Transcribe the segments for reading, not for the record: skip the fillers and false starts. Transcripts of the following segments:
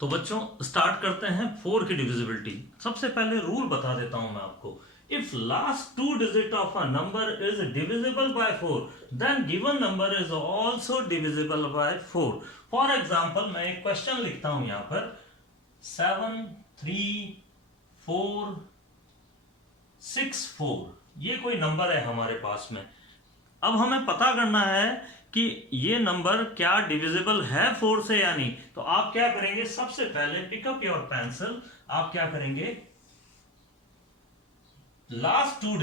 तो बच्चों स्टार्ट करते हैं 4 की डिविजिबिलिटी। सबसे पहले रूल बता देता हूं मैं आपको। If last two digit of a number is divisible by 4 then given number is also divisible by 4। For example मैं एक क्वेश्चन लिखता हूं यहां पर 7 3 4 6 4। ये कोई नंबर है हमारे पास में। अब हमें पता करना है कि ये नंबर क्या डिविजिबल है 4 से या नहीं। तो आप क्या करेंगे, सबसे पहले पिकअप योर पेंसिल, आप क्या करेंगे, लास्ट टू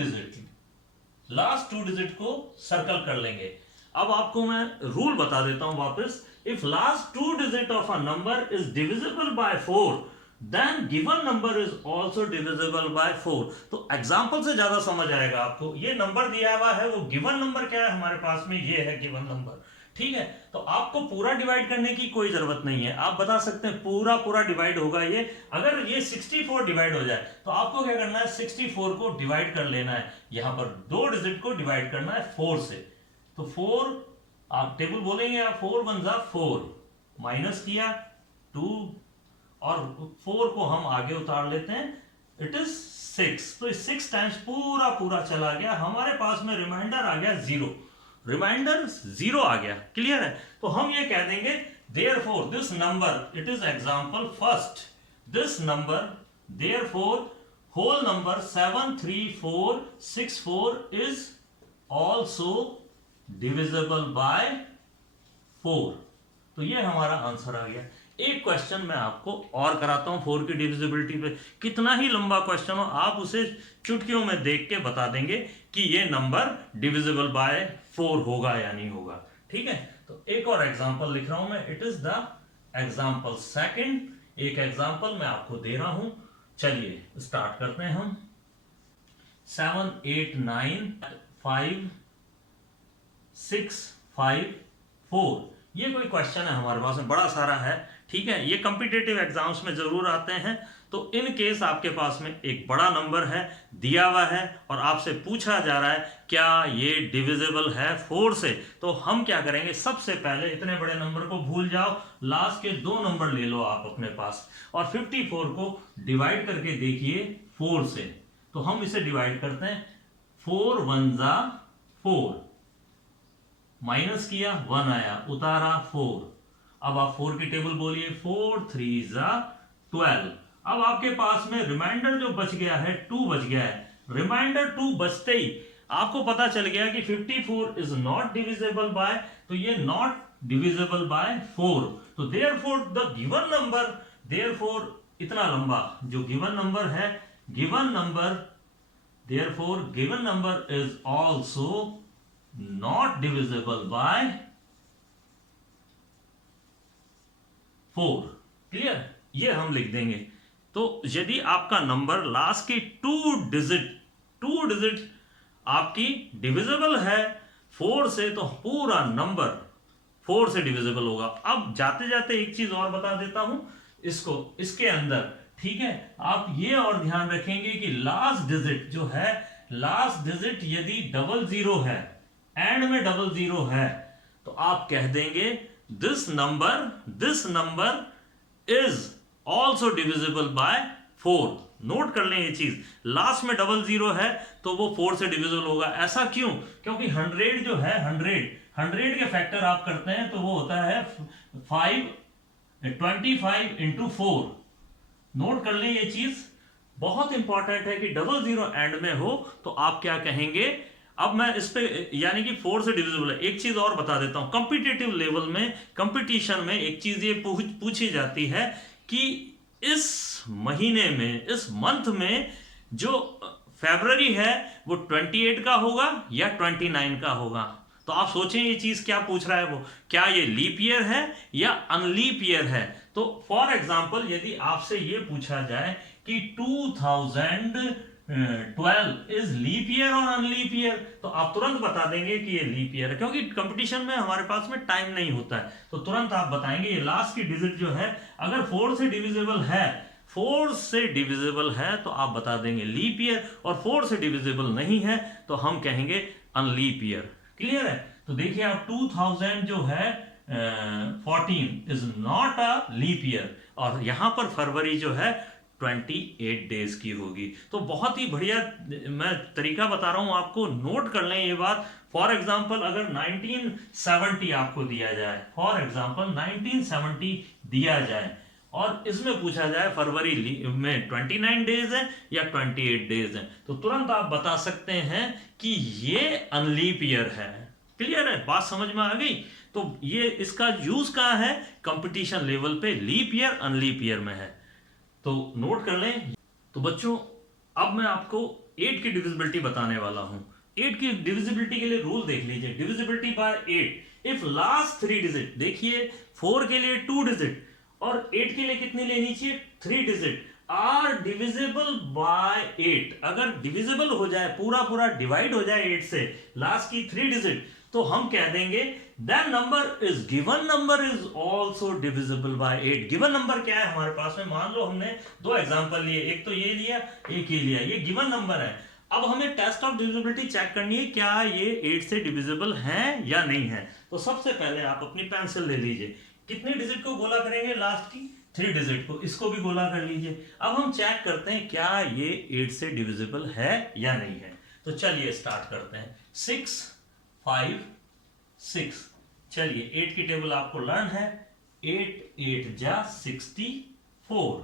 डिजिट को सर्कल कर लेंगे। अब आपको मैं रूल बता देता हूं वापस। If last two digit of a number is divisible by 4 then given number is also divisible by 4। तो एग्जाम्पल से ज्यादा समझ आएगा आपको। ये नंबर दिया हुआ है, वो गिवन नंबर क्या है हमारे पास में, ये है गिवन नंबर। ठीक है, तो आपको पूरा डिवाइड करने की कोई जरूरत नहीं है। आप बता सकते हैं पूरा पूरा डिवाइड होगा ये। अगर ये 64 डिवाइड हो जाए तो आपको क्या करना है, 64 को डिवाइड कर लेना है। यहां पर दो डिजिट को डिवाइड करना है 4 से। तो 4 आप टेबल बोलेंगे, आप 4 1 जा 4, माइनस किया 2 और 4 को हम आगे उतार लेते हैं, इट इज 6। तो 6 टाइम्स पूरा पूरा चला गया, हमारे पास में रिमाइंडर आ गया 0। रिमाइंडर 0 आ गया, क्लियर है। तो हम ये कह देंगे therefore this number, it is example first, this number therefore whole number 73464 is also divisible by 4। तो ये हमारा आंसर आ गया। एक क्वेश्चन मैं आपको और कराता हूं 4 की डिविजिबिलिटी पे। कितना ही लंबा क्वेश्चन हो, आप उसे चुटकियों में देख के बता देंगे कि ये नंबर डिविजिबल बाय 4 होगा या नहीं होगा। ठीक है, तो एक और एग्जांपल लिख रहा हूं मैं, it is the example second. एक एग्जांपल मैं आपको दे रहा हूं, चलिए स्टार्ट करते हैं हम। 7 8 9 5 6 5 4। ये कोई क्वेश्चन है हमारे पास में, बड़ा सारा है। ठीक है, ये कॉम्पिटिटिव एग्जाम्स में जरूर आते हैं। तो इन केस आपके पास में एक बड़ा नंबर है दिया हुआ है और आपसे पूछा जा रहा है क्या ये डिविजिबल है 4 से, तो हम क्या करेंगे, सबसे पहले इतने बड़े नंबर को भूल जाओ, लास्ट के 2 नंबर ले लो आप अपने पास और 54 को डिवाइड करके देखिए 4 से। तो हम इसे डिवाइड करते हैं, 4 1 जा 4, माइनस किया 1 आया, उतारा 4। अब आप 4 की टेबल बोलिए, 4 3 जा 12। अब आपके पास में रिमाइंडर जो बच गया है 2 बच गया है। रिमाइंडर 2 बचते ही आपको पता चल गया कि 54 इज नॉट डिविजिबल बाय, तो ये नॉट डिविजिबल बाय 4। तो therefore the given number, therefore इतना लंबा जो गिवन नंबर है, given number, therefore given number is also not divisible by 4। Clear, ये हम लिख देंगे। तो यदि आपका नंबर लास्ट की 2 डिजिट आपकी डिविजिबल है 4 से, तो पूरा नंबर 4 से डिविजिबल होगा। अब जाते जाते एक चीज और बता देता हूं इसको, इसके अंदर, ठीक है, आप ये और ध्यान रखेंगे कि लास्ट डिजिट जो है, लास्ट डिजिट यदि 00 है, एंड में 00 है, तो आप कह देंगे this number is also divisible by 4। Note कर लें ये चीज, लास्ट में 00 है तो वो 4 से डिविजिबल होगा। ऐसा क्यों? क्योंकि 100 जो है, 100 के फैक्टर आप करते हैं तो वो होता है 25 इंटू 4। नोट कर लें ये चीज, बहुत इंपॉर्टेंट है कि 00 एंड में हो तो आप क्या कहेंगे। अब मैं इस पे यानी कि 4 से डिविजिबल है। एक चीज और बता देता हूं, कॉम्पिटिटिव लेवल में, कंपटीशन में एक चीज ये पूछी जाती है कि इस महीने में, इस मंथ में जो फरवरी है वो 28 का होगा या 29 का होगा। तो आप सोचें ये चीज क्या पूछ रहा है वो, क्या ये लीप ईयर है या अनलीप ईयर है। तो फॉर एग्जांपल यदि आपसे ये पूछा जाए कि 2012 इज लीप ईयर और अनलीप ईयर, तो आप तुरंत बता देंगे कि ये लीप ईयर है, क्योंकि कंपटीशन में हमारे पास में टाइम नहीं होता है। तो तुरंत आप बताएंगे ये लास्ट की डिजिट जो है अगर 4 से डिविजिबल है, 4 से डिविजिबल है तो आप बता देंगे लीप ईयर, और 4 से डिविजिबल नहीं है तो हम कहेंगे अनलीप ईयर। क्लियर है? तो देखिए आप 2000 जो है 14 is not a leap year, और यहां पर फरवरी जो है 28 डेज की होगी। तो बहुत ही बढ़िया मैं तरीका बता रहा हूं आपको, नोट कर लें ये बात। फॉर एग्जाम्पल अगर 1970 आपको दिया जाए, फॉर एग्जाम्पल 1970 दिया जाए और इसमें पूछा जाए फरवरी में 29 डेज है या 28 डेज है, तो तुरंत आप बता सकते हैं कि ये अनलीप ईयर है। क्लियर है, बात समझ में आ गई? तो ये इसका यूज कहाँ है? कंपटीशन लेवल पे लीप ईयर अनलीप ईयर में है, तो नोट कर लें। तो बच्चों अब मैं आपको 8 की डिविजिबिलिटी बताने वाला हूं। 8 की डिविजिबिलिटी के लिए रूल देख लीजिए, divisibility bye 8 if last 3 digit, देखिए 4 के लिए 2 डिजिट और 8 के लिए कितनी लेनी चाहिए? 3 डिजिट आर डिविजिबल बाय 8। अगर डिविजिबल हो जाए, पूरा पूरा डिवाइड हो जाए 8 से, लास्ट की 3 डिजिट, तो हम कह देंगे then number is given number is also divisible by 8। Given number क्या है हमारे पास में? मान लो हमने 2 एग्जांपल लिए, एक तो ये लिया, एक ये लिया, ये गिवन नंबर है। अब हमें टेस्ट ऑफ डिविजिबिलिटी चेक करनी है, क्या ये 8 से डिविजिबल है या नहीं है। तो सबसे पहले आप अपनी पेंसिल ले लीजिए, कितनी डिजिट को गोला करेंगे? लास्ट की 3 डिजिट को, इसको भी गोला कर लीजिए। अब हम चेक करते हैं क्या ये 8 से डिविजिबल है या नहीं है। तो चलिए स्टार्ट करते हैं। 6 5 6, चलिए 8 की टेबल आपको लर्न है। 8 8 जा 64,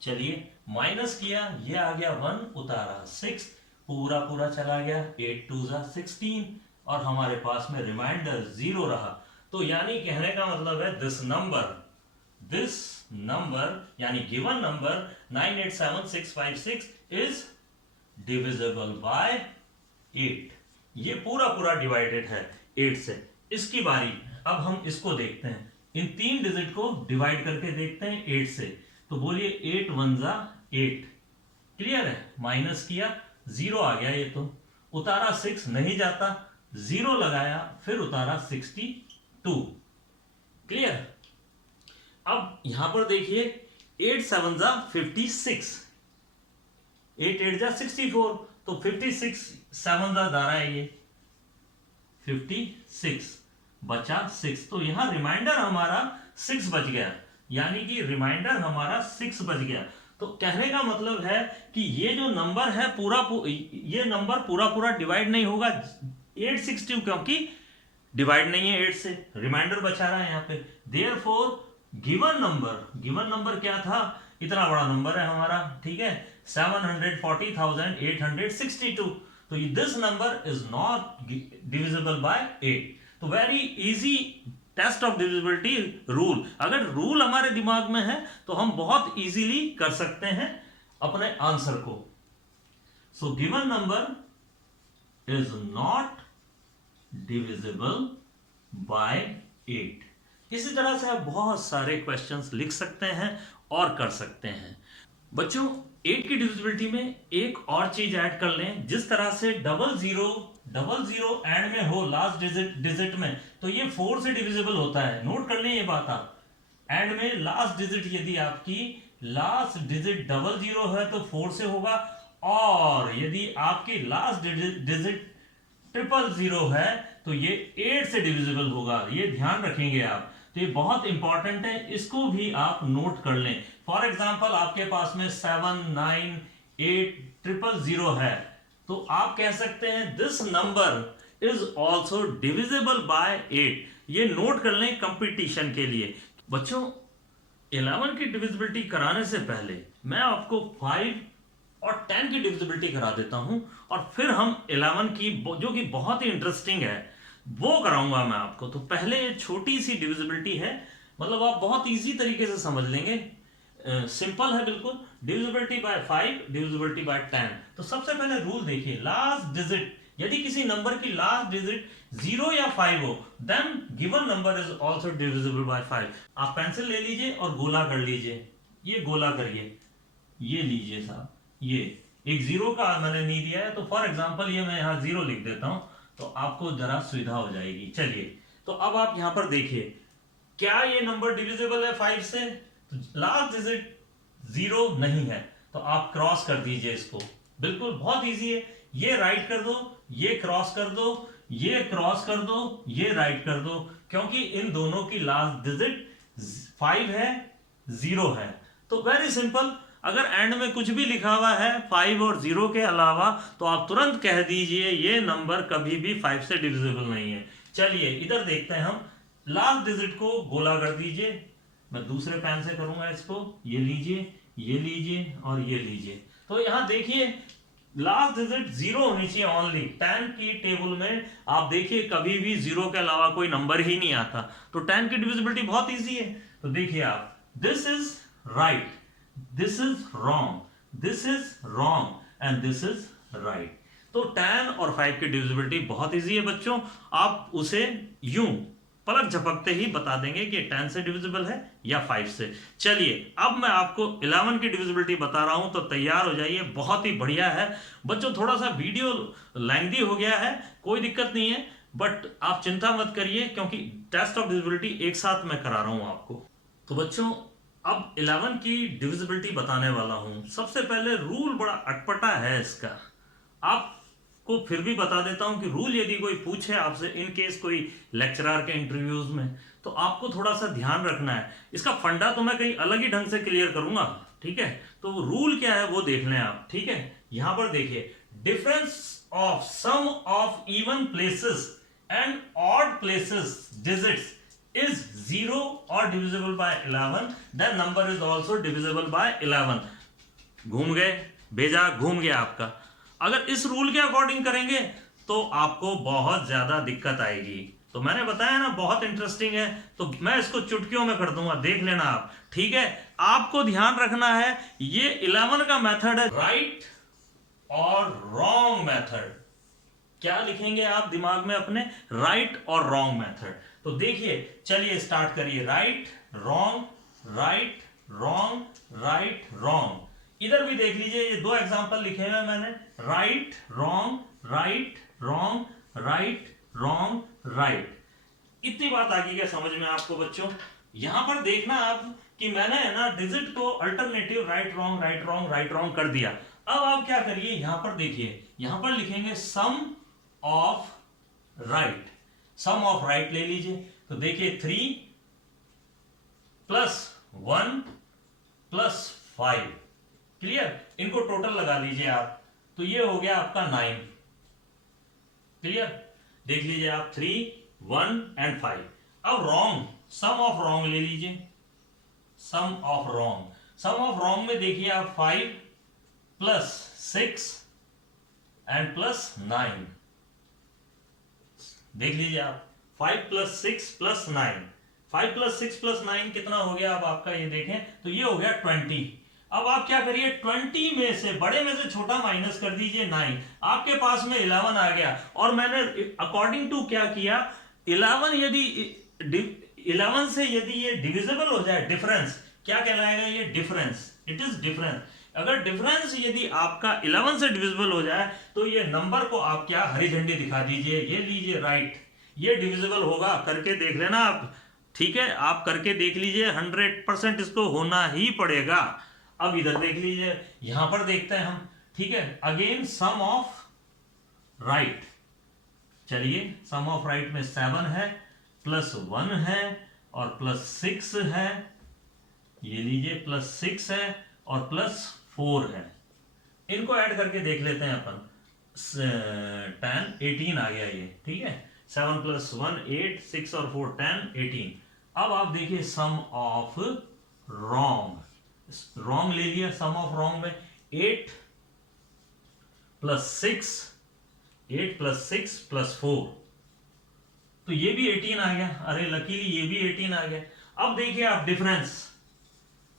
चलिए माइनस किया, ये आ गया 1, उतारा 6, पूरा पूरा चला गया, 8 2 जा 16 और हमारे पास में रिमाइंडर 0 रहा। तो यानी कहने का मतलब है दिस नंबर यानी given number 987656 is divisible by 8। ये पूरा पूरा डिवाइडेड है 8 से। इसकी बारी, अब हम इसको देखते हैं, इन 3 डिजिट को डिवाइड करके देखते हैं 8 से। तो बोलिए 8 1 जा 8, क्लियर है? माइनस किया, 0 आ गया, ये तो उतारा 6 नहीं जाता, 0 लगाया, फिर उतारा 62, क्लियर? अब यहां पर देखिए 8 7 जा 56, 8 8 जा 64, तो 56 7 जा दारा है, ये 56 बचा 6, तो यहां रिमाइंडर हमारा 6 बच गया, यानी कि रिमाइंडर हमारा 6 बच गया। तो कहने का मतलब है कि ये जो नंबर है ये नंबर पूरा पूरा डिवाइड नहीं होगा 862, क्योंकि डिवाइड नहीं है 8 से, रिमाइंडर बचा रहा है यहाँ पे। देयरफॉर गिवन नंबर क्या था? इतना बड़ा नंबर है हमारा, ठीक है, 740,862। तो this number is not divisible by 8। तो very easy test of divisibility rule, अगर रूल हमारे दिमाग में है तो हम बहुत इजीली कर सकते हैं अपने आंसर को। So given number is not divisible by 8। इसी तरह से आप बहुत सारे क्वेश्चंस लिख सकते हैं और कर सकते हैं। बच्चों 8 की डिविजिबिलिटी में एक और चीज ऐड कर लें, जिस तरह से 00 एंड में हो लास्ट डिजिट में, तो ये 4 से डिविजिबल होता है। नोट कर लें ये बात आप, एंड में लास्ट डिजिट यदि आपकी लास्ट डिजिट 00 है तो 4 से होगा, और यदि आपकी लास्ट डिजिट 000 है तो ये 8 से डिविजिबल होगा। ये ध्यान रखेंगे आप, तो ये बहुत इंपॉर्टेंट है, इसको भी आप नोट कर लें। फॉर एग्जाम्पल आपके पास में 7 9 8 000 है, तो आप कह सकते हैं this number is also divisible by 8। ये नोट कर लें कंपटीशन के लिए। बच्चों 11 की डिविजिबिलिटी कराने से पहले मैं आपको 5 और 10 की डिविजिबिलिटी करा देता हूं, और फिर हम 11 की जो कि बहुत ही इंटरेस्टिंग है वो कराऊंगा मैं आपको। तो पहले छोटी सी डिविजिबिलिटी है, मतलब आप बहुत इजी तरीके से समझ लेंगे, सिंपल है बिल्कुल। Divisibility bye 5, divisibility bye 10। तो सबसे पहले रूल देखिए, लास्ट डिजिट, यदि किसी नंबर की लास्ट डिजिट 0 या 5 हो, then given number is also divisible by 5। आप पेंसिल ले लीजिए और गोला कर लीजिए, ये गोला करिए, ये लीजिए साहब, ये एक 0 का मैंने नहीं दिया है, तो फॉर एग्जांपल ये मैं यहाँ 0 लिख देता हूं, तो आपको जरा सुविधा हो जाएगी। चलिए, तो अब आप यहां पर देखिए, क्या ये नंबर डिविजिबल है 5 से? तो लास्ट डिजिट 0 नहीं है, तो आप क्रॉस कर दीजिए इसको, बिल्कुल बहुत इजी है। ये राइट कर दो, ये क्रॉस कर दो, ये क्रॉस कर दो, ये राइट कर दो। क्योंकि इन दोनों की लास्ट डिजिट 5 है, 0 है। तो वेरी सिंपल, अगर एंड में कुछ भी लिखा हुआ है 5 और 0 के अलावा, तो आप तुरंत कह दीजिए ये नंबर कभी भी 5 से डिविजिबल नहीं है। चलिए इधर देखते हैं हम, लास्ट डिजिट को गोला कर दीजिए, मैं दूसरे पेन से करूंगा इसको, ये लीजिए, ये लीजिए और ये लीजिए। तो यहां देखिए लास्ट डिजिट 0 होनी चाहिए ओनली। 10 की टेबल में आप देखिए कभी भी 0 के अलावा कोई नंबर ही नहीं आता, तो 10 की डिविजिबिलिटी बहुत इजी है। तो देखिए आप, this is right, this is wrong, this is wrong and this is right. तो 10 और 5 की डिविजिबिलिटी बहुत इजी है बच्चों, आप उसे यूं पलक झपकते ही बता देंगे कि 10 से डिविजिबल है या 5 से। चलिए अब मैं आपको 11 की डिविजिबिलिटी बता रहा हूं, तो तैयार हो जाइए, बहुत ही बढ़िया है बच्चों। थोड़ा सा वीडियो लेंथी हो गया है, कोई दिक्कत नहीं है, बट आप चिंता मत करिए क्योंकि टेस्ट ऑफ डिविजिबिलिटी एक साथ मैं करा रहा हूं आपको। तो बच्चों अब 11 की डिविजिबिलिटी बताने वाला हूं। सबसे पहले रूल बड़ा अटपटा है इसका, आप को फिर भी बता देता हूं कि रूल यदि कोई पूछे आपसे, इन केस कोई लेक्चरर के इंटरव्यूज में, तो आपको थोड़ा सा ध्यान रखना है। इसका फंडा तो मैं कहीं अलग ही ढंग से क्लियर करूंगा, ठीक है। तो रूल क्या है वो देख लें आप, ठीक है। यहां पर देखिए, difference of sum of even places and odd places digits is 0 और divisible by 11, then number is also divisible by 11। घूम गए, भेजा घूम गया आपका। अगर इस रूल के अकॉर्डिंग करेंगे तो आपको बहुत ज्यादा दिक्कत आएगी। तो मैंने बताया ना बहुत इंटरेस्टिंग है, तो मैं इसको चुटकियों में कर दूंगा, देख लेना आप, ठीक है। आपको ध्यान रखना है ये 11 का मेथड है राइट और रॉन्ग मेथड। क्या लिखेंगे आप दिमाग में अपने, राइट और रॉन्ग मेथड। तो देखिए चलिए स्टार्ट करिए, right wrong, right wrong, right wrong. इधर भी देख लीजिए, ये दो एग्जांपल लिखे हुए मैंने, right wrong, right wrong, right wrong, right. इतनी बात आ गई क्या समझ में आपको बच्चों? यहां पर देखना आप कि मैंने है ना डिजिट को alternative right wrong, right wrong, right wrong कर दिया। अब आप क्या करिए, यहां पर देखिए, यहां पर लिखेंगे sum of right, sum of right ले लीजिए। तो देखिए 3 + 1 + 5, क्लियर। इनको टोटल लगा लीजिए आप, तो ये हो गया आपका 9, क्लियर। देख लीजिए आप 3, 1 एंड 5। अब रॉन्ग, सम ऑफ रॉन्ग ले लीजिए, sum of wrong, sum of wrong में देखिए आप 5 + 6 एंड +9। देख लीजिए आप 5 + 6 + 9, 5 + 6 + 9 कितना हो गया अब आपका, ये देखें तो ये हो गया 20। अब आप क्या करिए, 20 में से बड़े में से छोटा माइनस कर दीजिए 9, आपके पास में 11 आ गया। और मैंने अकॉर्डिंग टू क्या किया, 11 यदि 11 से यदि ये डिविजिबल हो जाए, डिफरेंस क्या कहलाएगा, ये डिफरेंस, इट इज डिफरेंस। अगर डिफरेंस यदि आपका 11 से डिविजिबल हो जाए तो ये नंबर को आप क्या हरी झंडी दिखा दीजिए, ये लीजिए राइट, ये डिविजिबल होगा, करके देख लेना आप, ठीक है। आप करके देख लीजिए, 100% इसको होना ही पड़ेगा। अब इधर देख लीजिए, यहां पर देखते हैं हम, ठीक है। अगेन सम ऑफ राइट, चलिए सम ऑफ राइट में 7 है, +1 है और +6 है, ये लीजिए +6 है और +4 है। इनको ऐड करके देख लेते हैं अपन, 10 18 आ गया ये, ठीक है। 7 + 1 8, 6 और 4 10 18। अब आप देखिए सम ऑफ रॉन्ग, रॉन्ग ले लिया, सम ऑफ रॉन्ग में 8 + 6, 8 + 6 + 4, तो ये भी 18 आ गया। अरे लकीली ये भी 18 आ गया। अब देखिए आप डिफरेंस,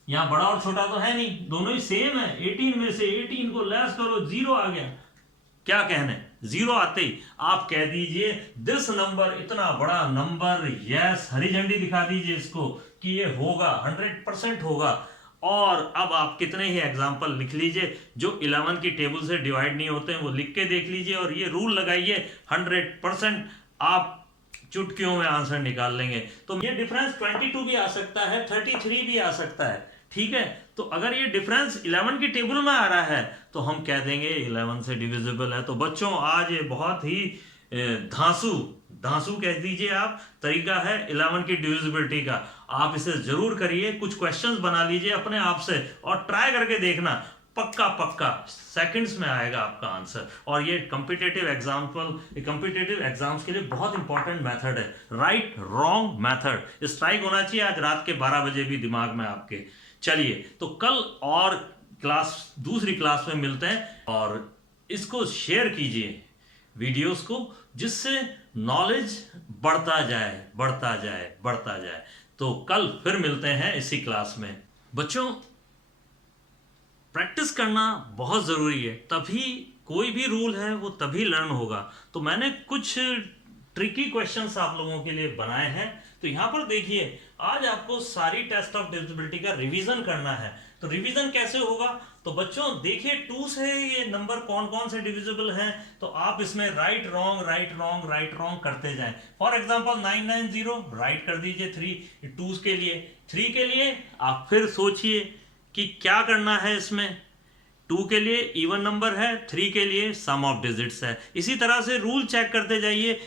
यहां बड़ा और छोटा तो है नहीं, दोनों ही सेम है। 18 में से 18 को लेस करो, 0 आ गया। क्या कहने, 0 आते ही आप कह दीजिए दिस नंबर, इतना बड़ा नंबर, यस हरी झंडी दिखा दीजिए इसको कि ये होगा, 100% होगा। और अब आप कितने ही एग्जाम्पल लिख लीजिए जो 11 की टेबल से डिवाइड नहीं होते हैं, वो लिख के देख लीजिए और ये रूल लगाइए, 100% आप चुटकियों में आंसर निकाल लेंगे। तो ये डिफरेंस 22 भी आ सकता है, 33 भी आ सकता है, ठीक है। तो अगर ये डिफरेंस 11 की टेबल में आ रहा है तो हम कह देंगे 11 से डिविजिबल है। तो बच्चों आज ये बहुत ही धांसू धांसू कह दीजिए आप, तरीका है 11 की डिविजिबिलिटी का। आप इसे जरूर करिए, कुछ क्वेश्चंस बना लीजिए अपने आप से और ट्राई करके देखना, पक्का पक्का सेकंड्स में आएगा आपका आंसर। और ये कॉम्पिटिटिव एग्जाम्स के लिए बहुत इंपॉर्टेंट मेथड है, राइट रॉन्ग मेथड। स्ट्राइक होना चाहिए आज रात के 12 बजे भी दिमाग में आपके। चलिए, तो कल और दूसरी क्लास में मिलते हैं, और इसको शेयर कीजिए वीडियोस को, जिससे नॉलेज बढ़ता जाए बढ़ता जाए बढ़ता जाए। तो कल फिर मिलते हैं इसी क्लास में। बच्चों, प्रैक्टिस करना बहुत ज़रूरी है, तभी कोई भी रूल है वो तभी लर्न होगा। तो मैंने कुछ ट्रिकी क्वेश्चंस आप लोगों के लिए बनाए हैं। तो यहाँ पर देखिए, आज आपको सारी टेस्ट ऑफ डिविजिबिलिटी का रिवीजन करना है। तो रिवीजन कैसे होगा? तो बच्चों देखिए, 2 से ये नंबर कौन कौन से डिविजिबल हैं, तो आप इसमें right wrong right wrong right wrong करते जाएं। फॉर एग्जांपल 990 राइट कर दीजिए 3 2 के लिए। 3 के लिए आप फिर सोचिए कि क्या करना है इसमें। 2 के लिए इवन नंबर है, 3 के लिए सम ऑफ डिजिट्स है। इसी तरह से रूल चेक करते जाइए,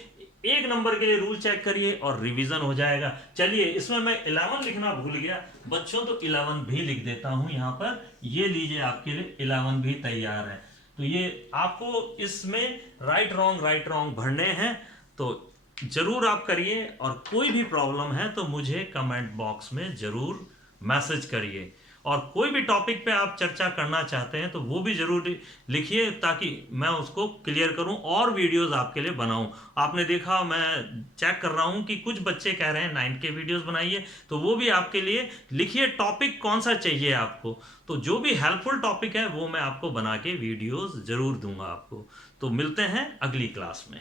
एक नंबर के लिए रूल चेक करिए और रिवीजन हो जाएगा। चलिए, इसमें मैं 11 लिखना भूल गया बच्चों, तो 11 भी लिख देता हूं यहां पर। ये लीजिए, आपके लिए 11 भी तैयार है। तो ये आपको इसमें राइट रॉन्ग भरने हैं, तो जरूर आप करिए। और कोई भी प्रॉब्लम है तो मुझे कमेंट बॉक्स में जरूर मैसेज करिए, और कोई भी टॉपिक पे आप चर्चा करना चाहते हैं तो वो भी जरूर लिखिए, ताकि मैं उसको क्लियर करूं और वीडियोस आपके लिए बनाऊं। आपने देखा, मैं चेक कर रहा हूं कि कुछ बच्चे कह रहे हैं 9 के वीडियोस बनाइए, तो वो भी आपके लिए लिखिए टॉपिक कौन सा चाहिए आपको। तो जो भी हेल्पफुल टॉपिक है वो मैं आपको बना के वीडियोस जरूर दूंगा आपको। तो मिलते हैं अगली क्लास में।